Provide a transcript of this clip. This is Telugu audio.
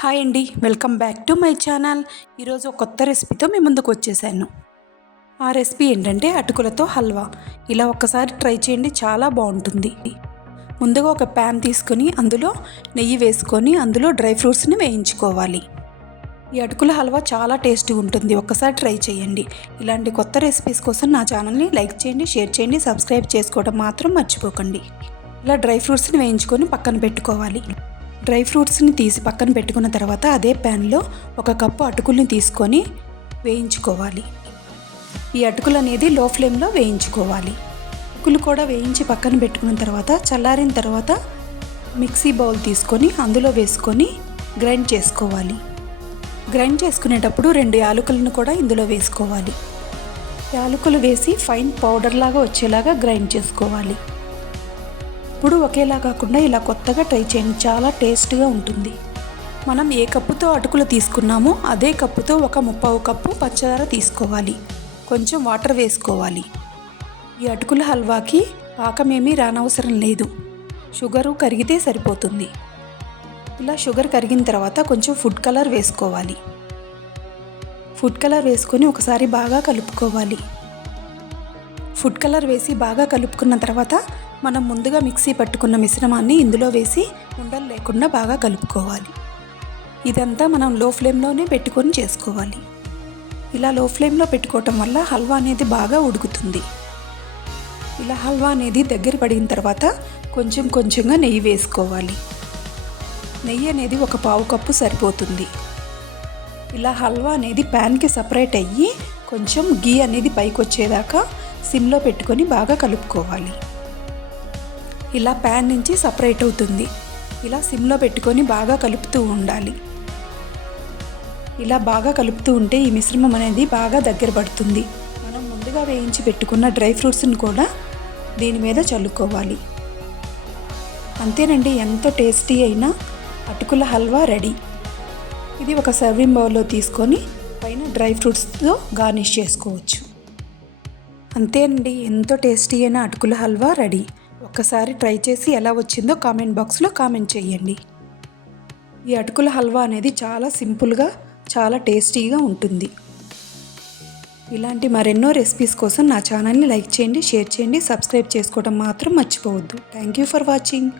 హాయ్ అండి, welcome back to my channel. ఈరోజు ఒక కొత్త రెసిపీతో మీ ముందుకు వచ్చేసాను. ఆ రెసిపీ ఏంటంటే అటుకులతో హల్వా. ఇలా ఒక్కసారి ట్రై చేయండి, చాలా బాగుంటుంది. ముందుగా ఒక ప్యాన్ తీసుకొని అందులో నెయ్యి వేసుకొని అందులో డ్రై ఫ్రూట్స్ని వేయించుకోవాలి. ఈ అటుకుల హల్వా చాలా టేస్టీగా ఉంటుంది, ఒక్కసారి ట్రై చేయండి. ఇలాంటి కొత్త రెసిపీస్ కోసం నా ఛానల్ని లైక్ చేయండి, షేర్ చేయండి, సబ్స్క్రైబ్ చేసుకోవడం మాత్రం మర్చిపోకండి. ఇలా డ్రై ఫ్రూట్స్ని వేయించుకొని పక్కన పెట్టుకోవాలి. డ్రై ఫ్రూట్స్ని తీసి పక్కన పెట్టుకున్న తర్వాత అదే ప్యాన్లో 1 కప్పు అటుకుల్ని తీసుకొని వేయించుకోవాలి. ఈ అటుకులు అనేది లో ఫ్లేమ్లో వేయించుకోవాలి. అటుకులు కూడా వేయించి పక్కన పెట్టుకున్న తర్వాత చల్లారిన తర్వాత మిక్సీ బౌల్ తీసుకొని అందులో వేసుకొని గ్రైండ్ చేసుకోవాలి. గ్రైండ్ చేసుకునేటప్పుడు 2 యాలకులను కూడా ఇందులో వేసుకోవాలి. యాలకులు వేసి ఫైన్ పౌడర్ లాగా వచ్చేలాగా గ్రైండ్ చేసుకోవాలి. ఇప్పుడు ఒకేలా కాకుండా ఇలా కొత్తగా ట్రై చేయండి, చాలా టేస్ట్గా ఉంటుంది. మనం ఏ కప్పుతో అటుకులు తీసుకున్నామో అదే కప్పుతో 1/3 కప్పు పంచదార తీసుకోవాలి. కొంచెం వాటర్ వేసుకోవాలి. ఈ అటుకుల హల్వాకి పాకమేమీ రానవసరం లేదు, షుగరు కరిగితే సరిపోతుంది. ఇలా షుగర్ కరిగిన తర్వాత కొంచెం ఫుడ్ కలర్ వేసుకోవాలి. ఫుడ్ కలర్ వేసుకొని ఒకసారి బాగా కలుపుకోవాలి. ఫుడ్ కలర్ వేసి బాగా కలుపుకున్న తర్వాత మనం ముందుగా మిక్సీ పట్టుకున్న మిశ్రమాన్ని ఇందులో వేసి ఉండలు లేకుండా బాగా కలుపుకోవాలి. ఇదంతా మనం లో ఫ్లేమ్లోనే పెట్టుకొని చేసుకోవాలి. ఇలా లో ఫ్లేమ్లో పెట్టుకోవటం వల్ల హల్వా అనేది బాగా ఉడుకుతుంది. ఇలా హల్వా అనేది దగ్గర పడిన తర్వాత కొంచెం కొంచెంగా నెయ్యి వేసుకోవాలి. నెయ్యి అనేది 1/4 కప్పు సరిపోతుంది. ఇలా హల్వా అనేది ప్యాన్కి సపరేట్ అయ్యి కొంచెం గీ అనేది పైకి వచ్చేదాకా సిమ్లో పెట్టుకొని బాగా కలుపుకోవాలి. ఇలా ప్యాన్ నుంచి సపరేట్ అవుతుంది. ఇలా సిమ్లో పెట్టుకొని బాగా కలుపుతూ ఉండాలి. ఇలా బాగా కలుపుతూ ఉంటే ఈ మిశ్రమం అనేది బాగా దగ్గర పడుతుంది. మనం ముందుగా వేయించి పెట్టుకున్న డ్రై ఫ్రూట్స్ని కూడా దీని మీద చల్లుకోవాలి. అంతేనండి, ఎంతో టేస్టీ అయిన అటుకుల హల్వా రెడీ. ఇది ఒక సర్వింగ్ బౌల్లో తీసుకొని పైన డ్రై ఫ్రూట్స్తో గార్నిష్ చేసుకోవచ్చు. అంతేనండి, ఎంతో టేస్టీ అయిన అటుకుల హల్వా రెడీ. ఒక్కసారి ట్రై చేసి ఎలా వచ్చిందో కామెంట్ బాక్స్లో కామెంట్ చేయండి. ఈ అటుకుల హల్వా అనేది చాలా సింపుల్గా చాలా టేస్టీగా ఉంటుంది. ఇలాంటి మరెన్నో రెసిపీస్ కోసం నా ఛానల్ని లైక్ చేయండి, షేర్ చేయండి, సబ్స్క్రైబ్ చేసుకోవడం మాత్రం మర్చిపోవద్దు. Thank you for watching.